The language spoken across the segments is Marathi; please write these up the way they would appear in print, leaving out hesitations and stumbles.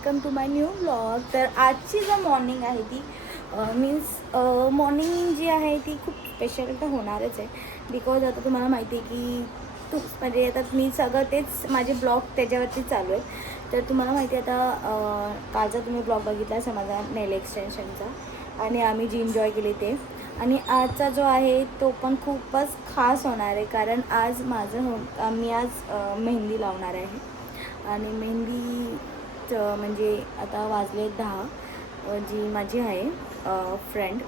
Welcome to my new blog. तर आजची जो मॉर्निंग आहे ती मीन्स मॉर्निंग जी आहे ती खूप स्पेशल तर होणारच आहे. बिकॉज आता तुम्हाला माहिती आहे की म्हणजे आता मी सगळं तेच माझे ब्लॉग त्याच्यावरती चालू आहे. तर तुम्हाला माहिती आहे आता कालचा तुम्ही ब्लॉग बघितला असेल माझा नेल एक्सटेन्शनचा आणि आम्ही जी एन्जॉय केली ते. आणि आजचा जो आहे तो पण खूपच खास होणार आहे कारण आज माझं मी आज मेहंदी लावणार आहे. आणि मेहंदी म्हणजे आता वाजले 10. जी माझी आहे फ्रेंड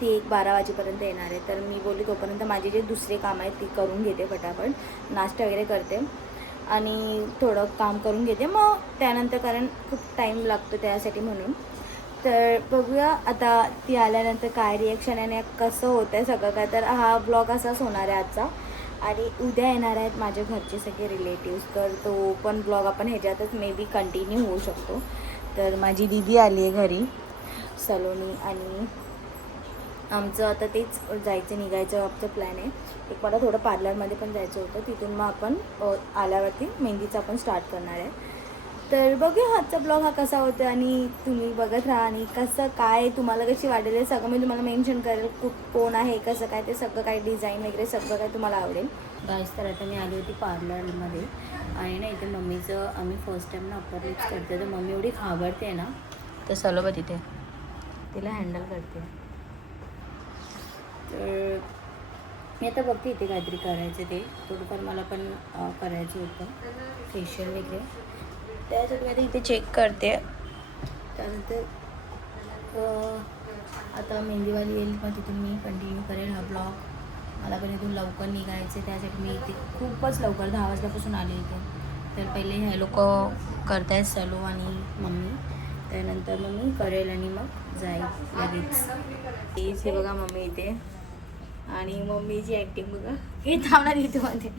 ती 1-12 वाजेपर्यंत येणार आहे. तर मी बोलली तोपर्यंत माझे जे दुसरे काम आहेत ती करून घेते फटाफट, नाश्ता वगैरे करते आणि थोडं काम करून घेते मग त्यानंतर, कारण खूप टाईम लागतो त्यासाठी म्हणून. तर बघूया आता ती आल्यानंतर काय रिॲक्शन आहे कसं होतं आहे सगळं काय. तर हा ब्लॉग असाच होणार आहे आजचा. आणि उद्या येणार आहेत माझ्या घरचे सगळे रिलेटिव्स, तर तो पण ब्लॉग आपण ह्याच्यातच मे बी कंटिन्यू होऊ शकतो. तर माझी दीदी आली आहे घरी सलोनी, आणि आमचं आता तेच निघायचं आमचं प्लॅन आहे. एक मला थोडं पार्लरमध्ये पण जायचं होतं, तिथून मग आपण आल्यावरती मेहंदीचा आपण स्टार्ट करणार आहे. तर बघूया आजचा ब्लॉग हा कसा होतो आणि तुम्ही बघत राहा. आणि कसं काय तुम्हाला कशी वाटेल हे सगळं मी तुम्हाला मेन्शन करेल. कोण आहे कसं काय ते सगळं काय डिझाईन वगैरे सगळं काय तुम्हाला आवडेल. गाईस तर आता मी आली होती पार्लरमध्ये आणि ना इथे मम्मीचं आम्ही फर्स्ट टाईम ना अप्पर लिप्स करते. तर मम्मी एवढी घाबरते ना, तर सलोबा तिथे तिला हँडल करते. तर मी आता बघते इथे काहीतरी करायचं ते थोडंफार मला पण करायचं होतं फेशियल वगैरे. त्यासाठी मी आता इथे चेक करते. त्यानंतर आता मेहंदीवाली येईल मग तिथून मी कंटिन्यू करेल हा ब्लॉग. मला पण इथून लवकर निघायचं, त्यासाठी मी इथे खूपच लवकर 10 वाजल्यापासून आले इथे. तर पहिले हे लोक करत आहेत सलो आणि मम्मी, त्यानंतर मग मी करेल आणि मग जाईल लगेच. इथे बघा मम्मी इथे, आणि मम्मीची ॲक्टिंग बघा. हे थांबणार इथे मध्ये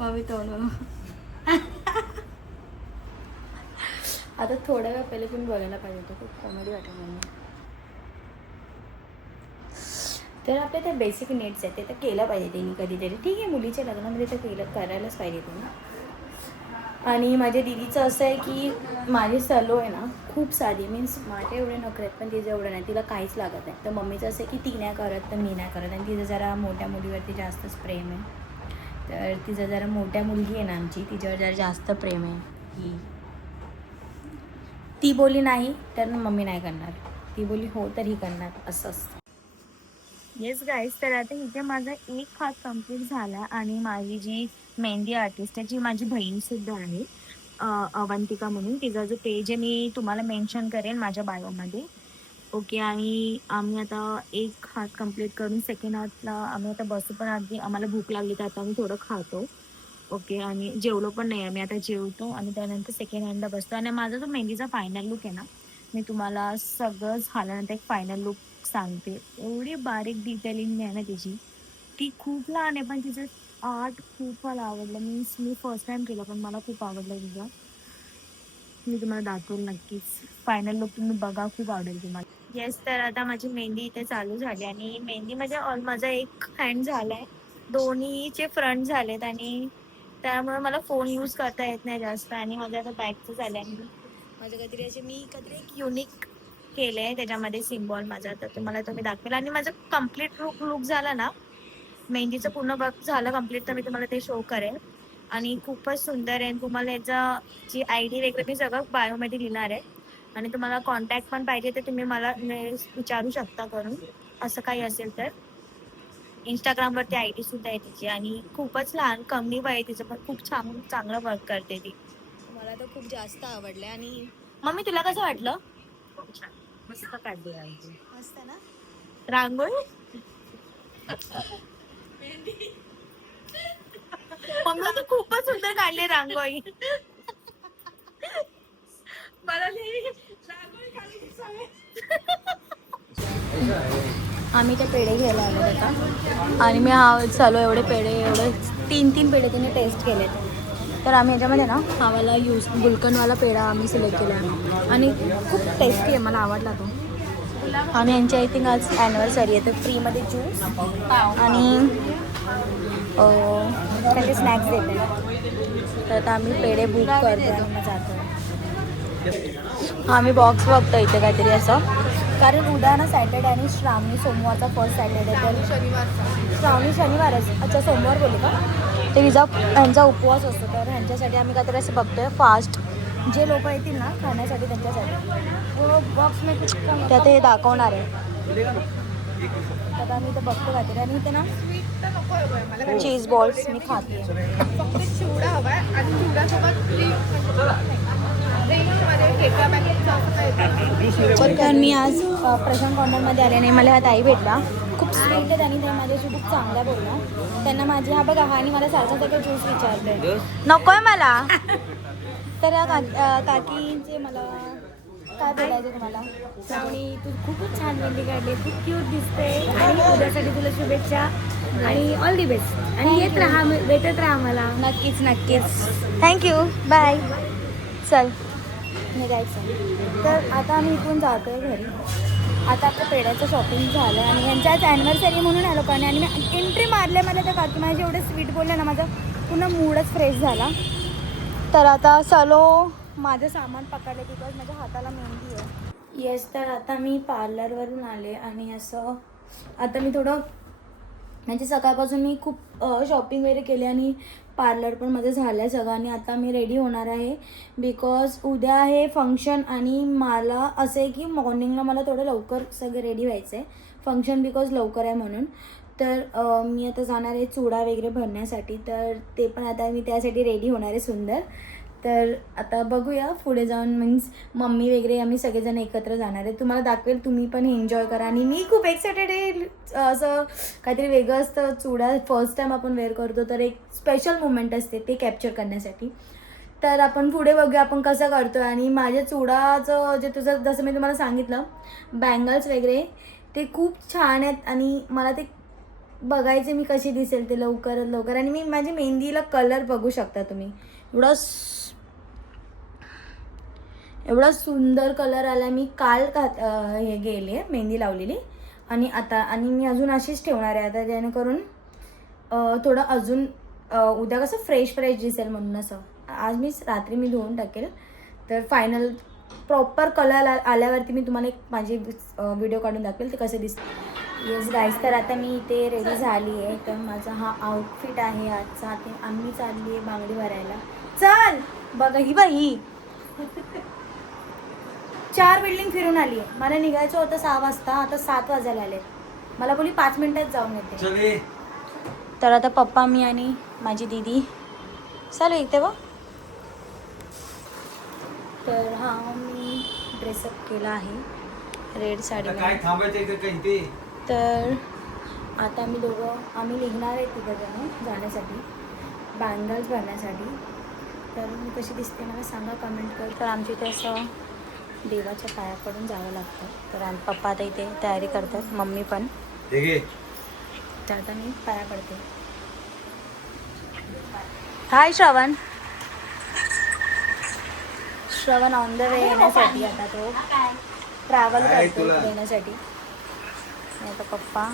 मम्मी तोंड आता थोड्या वेळ पहिले तुम्ही बघायला पाहिजे होतं, खूप कॉमेडी वाटेल मम्मी. तर आपल्या त्या बेसिक नीड्स आहेत ते तर केलं पाहिजे त्यांनी कधीतरी. ठीक आहे, मुलीच्या लग्नामध्ये तर करायलाच पाहिजे तुम्ही. आणि माझ्या दिदीचं असं आहे की माझी सलो आहे ना खूप साधी, मीन्स माझ्या एवढे नखरे आहेत पण तिचं एवढं नाही, तिला काहीच लागत नाही. तर मम्मीचं असं आहे की ती नाही करत तर मी नाही करत. आणि तिचं जरा मोठ्या मुलीवरती जास्तच प्रेम आहे. तर तिचं जरा मोठ्या मुलगी आहे ना आमची, तिच्यावर जरा जास्त प्रेम आहे. की ती बोली नाही तर मम्मी नाही करणार, ती बोली हो तर ही करणार, असं असतं. येस गाईज, तर आता इथे माझा एक हात कंप्लीट झाला आणि माझी जी मेहंदी आर्टिस्ट आहे जी माझी बहीणसुद्धा आहे अवंतिका म्हणून, तिचा जो पेज आहे मी तुम्हाला मेन्शन करेन माझ्या बायोमध्ये. ओके, आणि आम्ही आता एक हात कंप्लीट करून सेकंड हातला आम्ही आता बसू. पण अगदी आम्हाला भूक लागली तर आता आम्ही थोडं खातो. ओके, आणि जेवलो पण नाही आम्ही, आता जेवतो आणि त्यानंतर सेकंड हँडला बसतो. आणि माझा जो मेहंदीचा फायनल लुक आहे ना, मी तुम्हाला सगळं झाल्यानंतर एक फायनल लुक सांगते. एवढी बारीक डिटेलिंग आहे ना तिची, ती खूप लहान आहे पण तिचं आर्ट खूप मला आवडलं. मीन्स मी फर्स्ट टाइम केलं पण मला खूप आवडलं तिचं. मी तुम्हाला दाखवेल नक्कीच. फायनल लुक तुम्ही बघा, खूप आवडेल तुम्हाला. येस, तर आता माझी मेहंदी इथे चालू झाली आणि मेहंदी म्हणजे माझा एक हँड झालाय, दोन्हीचे फ्रंट झालेत आणि त्यामुळे मला फोन यूज करता येत नाही जास्त. आणि माझं आता बॅकचं झालं आहे. माझं काहीतरी एक युनिक केलं आहे त्याच्यामध्ये सिम्बॉल माझा, तर तुम्हाला तो मी दाखवेल. आणि माझं कम्प्लीट लुक झाला ना, मेहंदीचं पूर्ण वर्क झालं कम्प्लीट, तर मी तुम्हाला ते शो करेल. आणि खूपच सुंदर आहे. तुम्हाला याचा जी ID वगैरे मी सगळं बायोमध्ये लिहिणार आहे. आणि तुम्हाला कॉन्टॅक्ट पण पाहिजे तर तुम्ही मला विचारू शकता करून, असं काही असेल तर. इंस्टाग्रामवरती ID सुद्धा आहे तिची आणि खूपच लहान कमी वय आहे तिचं, पण खूप छान चांगलं वर्क करते ती. मला तर खूप जास्त आवडलंय. आणि मम्मी तुला कसं वाटलं? खूप छान, मस्त काढली रांगोळी. मस्त ना रांगोळी. मम्मी तू खूपच सुंदर काढली रांगोळी. मला रांगोळी काढायची सवय. आम्ही ते पेढे घ्यायला आलो होता आणि मी चालू एवढे पेढे, एवढे 3 पेढे तिने टेस्ट केलेत. तर आम्ही ह्याच्यामध्ये ना हावाला गुलकंदवाला पेढा आम्ही सिलेक्ट केला आणि खूप टेस्टी आहे, मला आवडला तो. आणि यांची आय थिंक आज ॲनिव्हर्सरी आहे, तर फ्रीमध्ये ज्यूस आणि त्यांचे स्नॅक्स देत आहेत. तर आता आम्ही पेढे बुक करतो आणि मग जातो. हा मी बॉक्स बघतो इथे काहीतरी असं, कारण उद्या ना सॅटर्डे आणि श्रावणी सोमवारचा फर्स्ट सॅटर्डे, तर श्रावणी शनिवारच, अच्छा सोमवार बोलू का, ते हिचा ह्यांचा उपवास असतो, तर ह्यांच्यासाठी आम्ही काहीतरी असं बघतोय फास्ट, जे लोक येतील ना खाण्यासाठी त्यांच्यासाठी बॉक्स मी ते आता हे दाखवणार आहे, तर आम्ही इथं बघतो काहीतरी. आणि इथे ना चीज बॉल्स मी खाते, फक्त चिवडा हवाय आणि चिवड्यासोबत तर मी आज प्रशांत कॉर्नरमध्ये आले आणि मला ह्या ताई भेटला, खूप स्वीट आहे आणि त्या माझ्याशी खूप चांगल्या बोलल्या. त्यांना माझी हा बघा, हा आणि मला सारखं ज्यूस विचारते, नकोय मला. तर काकींचे मला काय बोलायचं तुम्हाला, श्रावणी तू खूपच छान मेहंदी काढली, खूप क्यूट दिसते आणि उद्यासाठी तुला शुभेच्छा आणि ऑल दी बेस्ट, आणि येत राहा, भेटत राहा मला. नक्कीच नक्कीच, थँक्यू, बाय. चल निघायचं. तर आता आम्ही इथून जातो आहे घरी. आता आपलं पेढ्याचं शॉपिंग झालं आणि यांच्या आज ॲनिव्हर्सरी म्हणून आलो पण, आणि मी एंट्री मारल्या मला त्या काकी माझे एवढे स्वीट बोलले ना, माझा पूर्ण मूडच फ्रेश झाला. तर आता चलो माझं सामान पकडलं, बिकॉज माझ्या हाताला मेहंदी आहे. येस, तर आता मी पार्लरवरून आले आणि असं आता मी थोडं म्हणजे सकाळपासून मी खूप शॉपिंग वगैरे केली आणि पार्लर पण माझं झालं आहे सगळं, आणि आता मी रेडी होणार आहे बिकॉज उद्या आहे फंक्शन, आणि मला असं आहे की मॉर्निंगला मला थोडं लवकर सगळं रेडी व्हायचं आहे, फंक्शन बिकॉज लवकर आहे म्हणून. तर मी आता जाणार आहे चुडा वगैरे भरण्यासाठी, तर ते पण आता मी त्यासाठी रेडी होणार आहे सुंदर. तर आता बघूया पुढे जाऊन, मीन्स मम्मी वगैरे आम्ही सगळेजण एकत्र जाणार आहे, तुम्हाला दाखवेल, तुम्ही पण एन्जॉय करा. आणि मी खूप एक्सायटेड आहे, असं काहीतरी वेगळं असतं, चुडा फर्स्ट टाईम आपण वेअर करतो, तर एक स्पेशल मुमेंट असते ते कॅप्चर करण्यासाठी. तर आपण पुढे बघूया आपण कसं करतो आहे. आणि माझ्या चुडाचं जे तुझं जसं मी तुम्हाला सांगितलं बँगल्स वगैरे ते खूप छान आहेत, आणि मला ते बघायचे मी कशी दिसेल ते लवकरात लवकर. आणि मी माझी मेहंदीला कलर बघू शकता तुम्ही, एवढा सुंदर कलर आला. मी काल हे गेले मेहंदी लावलेली, आणि आता आणि मी अजून अशीच ठेवणार आहे आता, जेणेकरून थोडं अजून उद्या कसं फ्रेश दिसेल म्हणून. असं आज रात्री मी धुवून टाकेल, तर फायनल प्रॉपर कलर आल्यावरती मी तुम्हाला एक माझी व्हिडिओ काढून दाखवेल ते कसे दिसते. येस गाईज, तर आता मी इथे रेडी झाली आहे. तर माझा हा आउटफिट आहे आजचा. ते आम्ही चालली आहे बांगडी भरायला. चल बघा ही बाई 4 बिल्डिंग फिरून आली आहे. मला निघायचं होतं 6 वाजता, आता 7 वाजायला आले. मला बोली 5 मिनिटात जाऊन येते. तर आता पप्पा, मी आणि माझी दीदी चालू इथे बघ. तर हा मी ड्रेसअप केला आहे रेड साडी. तर आता आम्ही निघणार आहे तिघं जाण्यासाठी बँगल्स भरण्यासाठी. तर मी कशी दिसते मला सांगा कमेंट कर. तर आमच्या इथे असं देवाच्या पाया पडून जावं लागतं. तर पप्पा आता इथे तयारी करतात, मम्मी पण. तर आता मी पाया पडते. हाय श्रवण. श्रवण ऑन द वे येण्यासाठी, आता तो ट्रॅव्हल करतो येण्यासाठी. आता पप्पा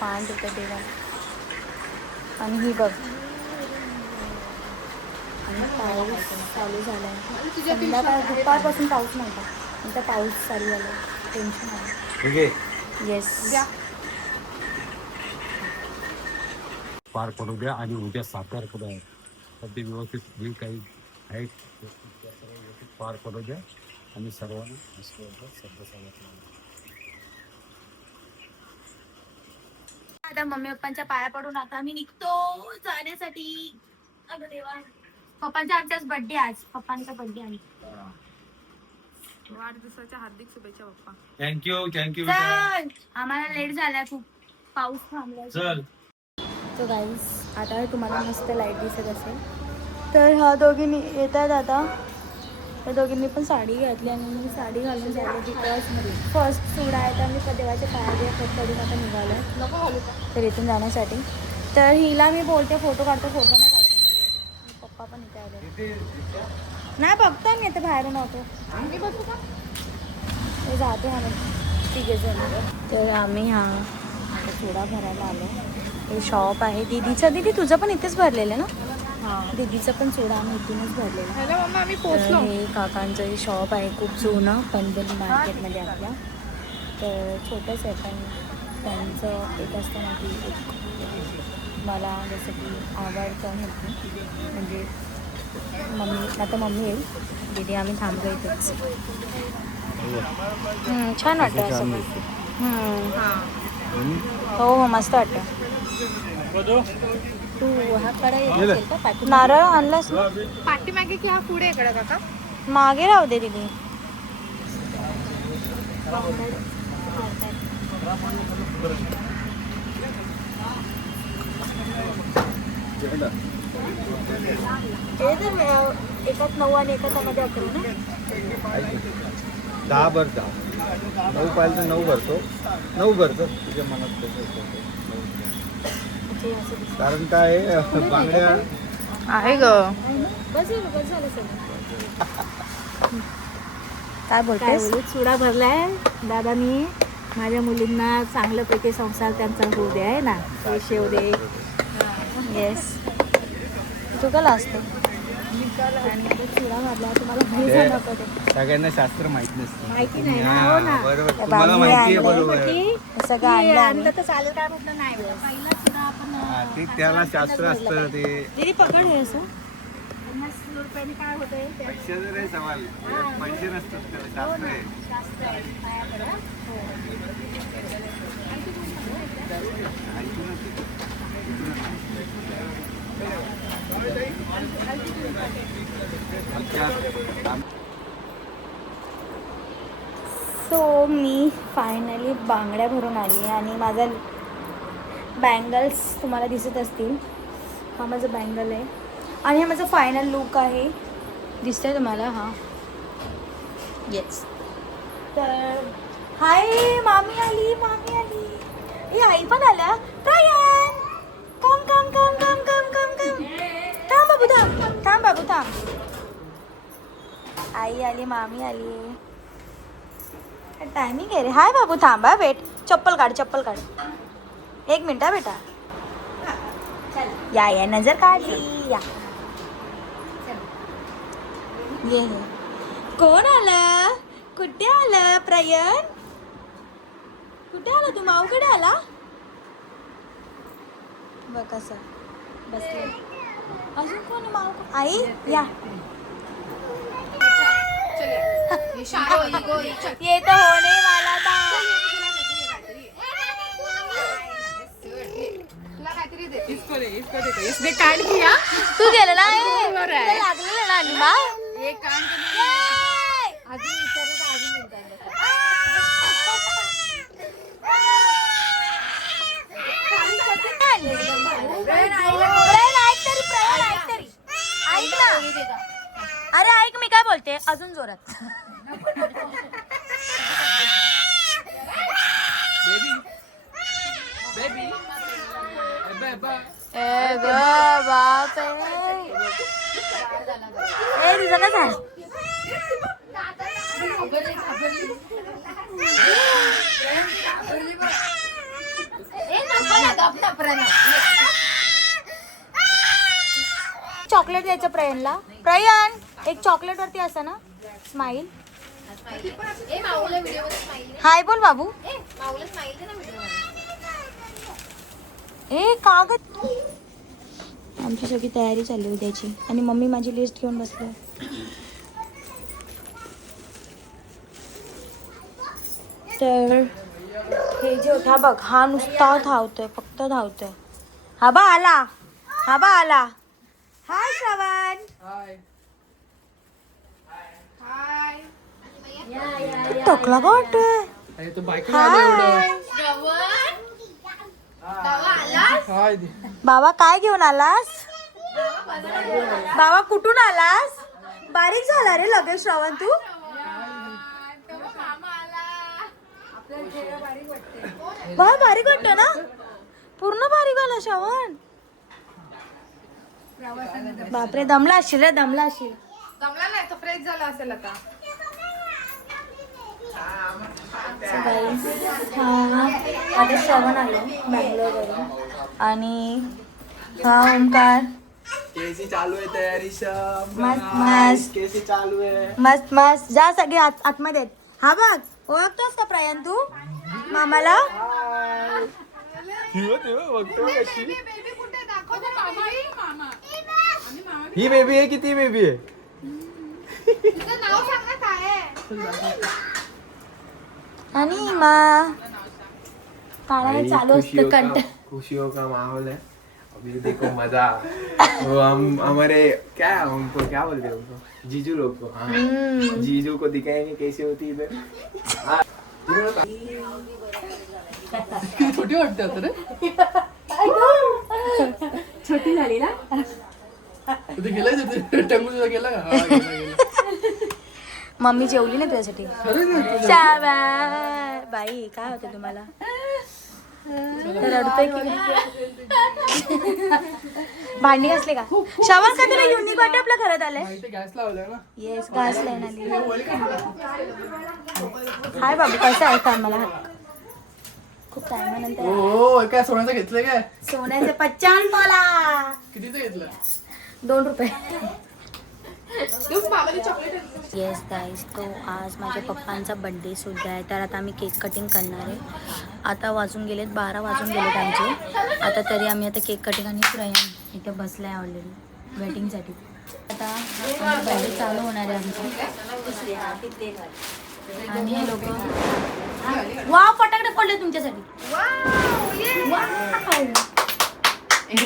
पान तिथे देवा. आणि ही बघ, आणि पाऊस चालू झाला आहे. संध्याकाळ दुपारपासून पाऊस नव्हता, नंतर पाऊस चालू झाला. टेन्शन आहे. येस, पार पडू द्या आणि उद्या साकार करा. अगदी व्यवस्थित जे काही आहे पार पडू द्या आणि सर्वांना शब्द सांगितलं. आता मम्मी पप्पांच्या पाया पडून आता आम्ही निघतो जाण्यासाठी. अगं देवा, पप्पांचा आमचाच बर्थडे आज. पप्पांचा बर्थडे आहे. वाढदिवसाच्या हार्दिक शुभेच्छा पप्पा. थँक्यू. आम्हाला लेट झाला खूप, पाऊस थांबला. चल. तो गाईज आता तुम्हाला मस्त लाईट दिसत असेल. तर ह्या दोघींनी येतात आता. त्या दोघींनी पण साडी घातली आणि मी साडी घालून झाली बिकॉज फर्स्ट चुडा आहे. तर मी देवाच्या पाया पडून आता निघालो तर इथून जाण्यासाठी. तर हिला मी बोलते फोटो काढतो, फोटो नाही काढतो माझे. पप्पा पण इथे आले नाही, बघता मी आता बाहेरून होतो. मी बघू का ते जातो आम्ही तिघे जण. तर आम्ही आता चुडा भरायला आलो. हे शॉप आहे दीदीचं. दीदी तुझं पण इथेच भरलेलं ना? दीदीचा पण चुडा आम्ही इथूनच भरलेला. हॅलो मम्मा आम्ही तर पोहोचलो. हे काकांचं हे शॉप आहे खूप जुनं पनवेल मार्केटमध्ये आपल्या. तर छोटंच आहे पण त्यांचं एक असतं ना की एक मला जसं की आवडतं म्हणजे मम्मी आता मम्मी येईल दीदी आम्ही थांबलो इथंच. छान वाटतं असं पण. हो हो मस्त वाटतं. तू हा कडा नारळ आणलास ना पाठीमागे की हा पुढे इकडे काका? मागे राहू दे दीदी. एकात 9 आणि एकामध्ये 11 ना. 10 भर 10 9 पाहिलं तर 9 भरतो 9 भरतो तुझ्या मनात कसं कारण काय आहे, बांगड्या आहे ग. बस झालं सगळं. काय बोलतेस? चुडा भरलाय दादानी माझ्या मुलींना चांगल्यापैकी संसार त्यांचा होऊ दे आहे ना. पैसे होऊ दे. येस तू का असतो आणि तो चुडा भरला तुम्हाला सगळ्यांना शास्त्र माहित नसतं. माहिती नाही ना. हो ना. बरोबर तुम्हाला माहिती आहे बरोबर सगळं आणलं तर चालेल काय म्हटलं नाही पहिला चुडा आपण ते त्याला शास्त्र असतं ते दीदी पकड हे असं 50 रुपयाने काय होतंय पैशाचं नाही सवाल पैसे नसतात त्याला शास्त्र आहे. शास्त्र आहे पायाकडं. सो मी फायनली बांगड्या भरून आली आणि माझा बँगल्स तुम्हाला दिसत असतील. हा माझा बँगल आहे आणि हा माझा फायनल लुक आहे. दिसतंय तुम्हाला? हां येस. तर हाय मामी आली ए आई पण आल्या. प्रयान कम कम कम कम कम कम कम थांब बाबू थांब बाबू थांब. आई आली मामी आली. टायमिंग आहे रे. हाय बाबू थांबा वेट. चप्पल काढ 1 मिनिट बेटा. या नजर काढली या. ये कोण आलं? कुठे आलं प्रयन? कुठे आला तू? माऊकडे आला बघ कसं बसले. अजून कोण माऊ? आई या. ये तो होने वाला था. इसने काट किया. तू गेला ना बरोबर आहे. लागलेलं ना अनिमा. एक कान अजून विचारत अजून ऐक ना. अरे ऐक मी काय बोलते अजून जोरात. बाप तुझं काय झालं? चॉकलेट द्यायचं प्रयनला. प्रयन एक चॉकलेट वरती असं ना स्माईल. हाय बोल बाबू. ए कागद. आमची सगळी तयारी चालली उद्याची आणि मम्मी माझी लिस्ट घेऊन बसली. तर हे जे होता बघ हा नुसता धावतोय फक्त धावतोय. हा बा आला. हाय श्रवण. टोकला का वाटतोय? हाय बाबा काय घेऊन आलास? बाबा कुठून आलास? बारीक झाला रे लगेच श्रवण तू. बाबा बारीक वाटतं ना पूर्ण बारीक आला श्रवण. बापरे दमला असशील रे दमला नाही तो फ्रेश झाला असेल आता. आता श्रवण आलो बँगलोरवरून आणि हा ओंकार केसी चालू आहे तयारी सब मस्त मस्त केसी चालू आहे मस्त मस्त जा सगळे आतमध्ये आहेत. हा बघ ओळखतोस का प्रयान तू मामाला? बघतो कशी बेबी कुठे दाखव ना मामा. ही बेबी आहे की ती बेबी आहे तुझं नाव सांग ना काय आहे. आणि मा पाण्याला चालू असतं कंट. खुशियों का माहौल है अभी देखो मजा वो हम हमारे क्या हमको क्या बोलते हैं उनको जीजू लोग को हाँ जीजू को दिखाएंगे कैसे होती इधर हाँ. छोटी वाटते आता रे छोटी झाली ना. ते गेलाय टंगू तुझा गेला का हा, गेला. मम्मी जेवली ना तुझ्यासाठी. खरं का? शाबास. बाई काय होतं तुम्हाला रडतोय की भांडी घासले का? श्रावण का तुला युनिक वाटत आपलं घरात आलंय? इथे गॅस लावलाय ना येस घासलंय ना. हाय बाबू कसं आहे का मला खूप टायमानंतर हो काय सोन्याचं घेतलंय काय सोन्याचे 55 तोला. कितीचं घेतलं 2 रुपये. बाबाची चॉकलेट येस गाईज तो आज माझ्या पप्पांचा बड्डे सुद्धा आहे तर आता आम्ही केक कटिंग करणार आहे. आता वाजून गेलेत 12 वाजून गेलेत आमचे. आता तरी आम्ही आता केक कटिंग आणि प्रयाण इथे बसलाय ऑलरेडी वेटिंगसाठी. आता बड्डे चालू होणार आहे आमची आणि हे लोक वाव फटाकडे पडले तुमच्यासाठी.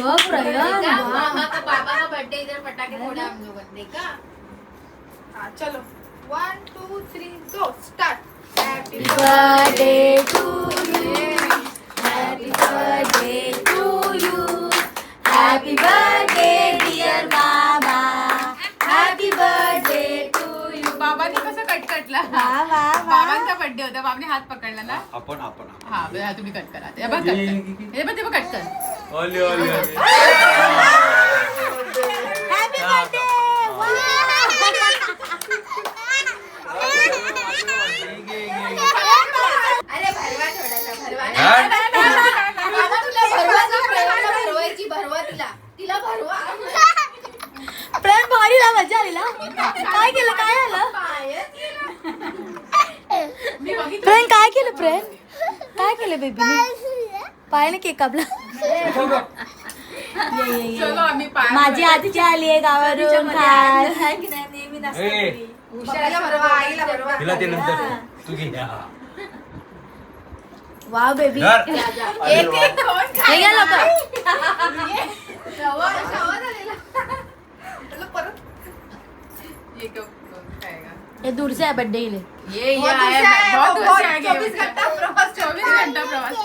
वाव प्रयाण बाबा का बर्थडे इधर पटाखे फोड़े हम लोग देखा. हाँ चलो 1 2 3 go start. Happy birthday to you. Happy birthday to you. Happy birthday dear mama. Happy birthday to you. बाबाने कसं कट कटला. वाह वाह वाह. बाबांचा बर्थडे होता बाबाने हात पकडला ना. आपण हा बरं, तुम्ही कट करा. हे बघ कट कर. हे बघ ते बघ कट कर. ओली ओली Happy birthday. अरे भरवा थोडासा भरवा. बाबा तुला भरवाचा प्रयत्न भरवायची भरवा तिला भरवा. प्रेम भारी ना मजा आली ना. काय केलं काय आलं मी बघितलं. प्रेम काय केलं प्रेम काय केलं बेबीने पायाने केक कापला. चलो आम्ही पाय माझी आजी आली आहे गावावरून खास. उशाला भरवा आईला भरवा. तिला ते नंतर तू घे वाव बेबी एक एक कोण हे घ्या लोक. शवा झालेला. चलो परत एक कोण खाएगा. हे दूरचे आहे बर्थडे इले. ये आया बहुत दूर से आ गए. 24 घंटा प्रवास 24 घंटा प्रवास.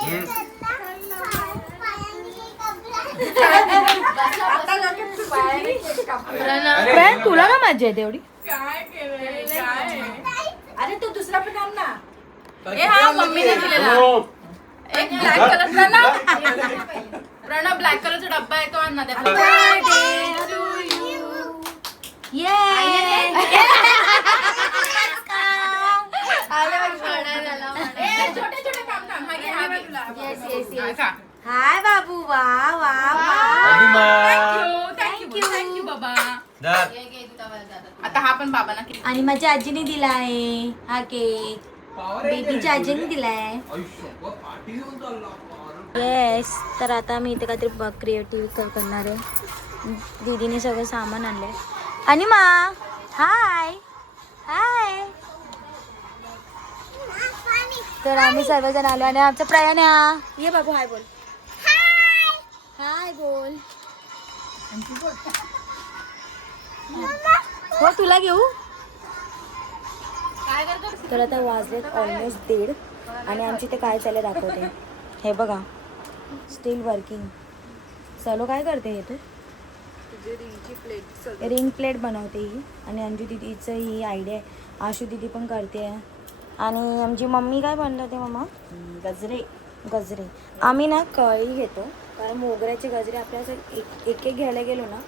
प्रेम तुला का मजा येते एवढी? काय केलंय काय. अरे तू दुसरा पण आण ना. ए हा मम्मीने दिलेला एक ब्लॅक कलरचा ना. प्रणव ब्लॅक कलरचा डब्बा आहे तो आण ना त्यात. छोटे छोटे काम काम हा घे हा घे तुला. हा खा. हाय बाबू वा वा वा. थँक्यू बाबा. आता हा पण बाबांना केक. आणि माझ्या आजीने दिलाय हा केक. बेबीच्या आजीने दिलाय. येस तर आता मी इथे काहीतरी क्रिएटिव्ह करणार आहे. दीदीने सगळं सामान आणलंय. आणि मा हाय हाय. तर आम्ही सर्वजण आलो आणि आमचा प्रयाण ये बाबू हाय बोल. हाय बोल. हो तुला घेऊ. तर आता वाजलेत ऑलमोस्ट 1:30 आणि आमची ते काय चालले दाखवते. हे बघा स्टील वर्किंग. चलो काय करते हे तू? रिंग प्लेट बनवते ही. आणि अंजू दिदीचं ही आयडिया आहे. आशू दिदी पण करते आहे. आणि आमची मम्मी काय बनवते मम्मा? गजरे. आम्ही ना कळी घेतो कारण मोगऱ्याचे गजरे आपल्याला एक एक घ्यायला गेलो ना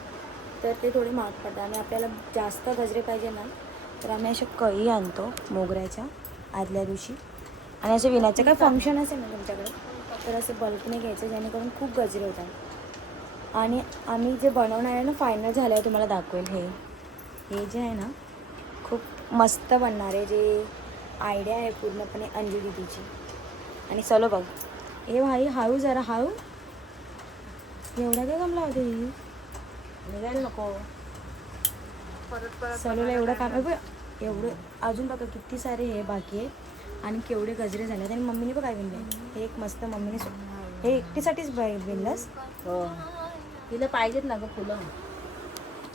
तर ते थोडे महाग पडतात. आणि आपल्याला जास्त गजरे पाहिजे ना तर आम्ही अशा कळी आणतो मोगऱ्याच्या आदल्या दिवशी. आणि असं विण्याचं काय फंक्शन असेल ना तुमच्याकडे तर असं बल्कने घ्यायचं जेणेकरून खूप गजरे होतात. आणि आम्ही जे बनवणार आहे ना फायनल झाल्यावर तुम्हाला दाखवेल. हे जे आहे ना खूप मस्त बनणार आहे. जे आयडिया आहे पूर्णपणे अंजू दीदीची. आणि चलो बघ. ए भाई हळू जरा हळू. एवढा काय काम लावते निघायला नको. सलोला एवढं काम आहे बघ. एवढं अजून बघा किती सारे हे बाकी आहे आणि केवढे गजरे झाले. आणि मम्मीने पण काय विणलं हे एक मस्त मम्मीने हे एकटीसाठीच विणलंस. तिला पाहिजेत ना ग फुलं.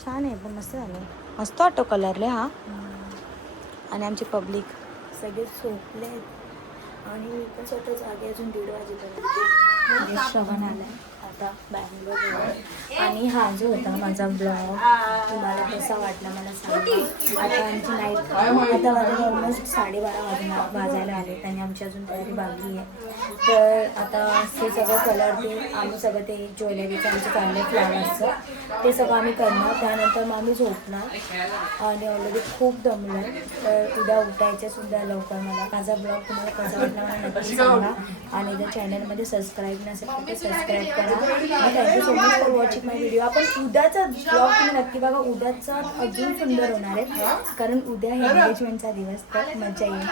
छान आहे पण मस्त झालं. मस्त वाटतो कलरले हा. आणि आमची पब्लिक सगळे झोपले आहेत आणि मी पण स्वतः जागे अजून 1:30 वाजेपर्यंत. श्रवण आलाय आता बँगलोर. आणि हा जो होता माझा ब्लॉग तुम्हाला कसा वाटला मला सांगा. आता आमची नाईट आता वाजता ऑलमोस्ट 12:30 वाजायला आले आणि आमची अजून तयारी बाकी आहे. तर आता हे सगळं कलर ते आम्ही सगळं ते ज्वेलरीचं आमचे चालले फ्लावर्सचं ते सगळं आम्ही करणार. त्यानंतर मग आम्ही झोपणार आणि ऑलरेडी खूप दमलो आहे. तर उद्या उठायचे सुद्धा लवकर. मला माझा ब्लॉग तुम्हाला कसा वाटला मला नक्की सांगा. आणि जर चॅनलमध्ये सबस्क्राईब नसेल तर ते सबस्क्राईब करा. Thank you so much for watching my video. आपण उद्याचा ब्लॉग तुम्ही नक्की बघा. उद्याचा अजून सुंदर होणार आहे कारण उद्या एंगेजमेंटचा दिवस. तर मजा येईल.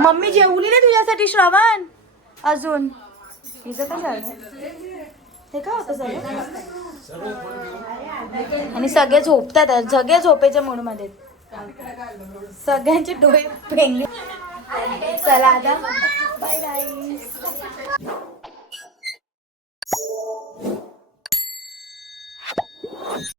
मम्मी जेवली नाही तुझ्यासाठी श्रवण अजून. हिचं काय झालं हे काय होतं सगळं. आणि सगळे झोपतात. सगळे झोपेच्या मूडमध्ये. सगळ्यांचे डोळे पेंगले. चला आता बाय बाय.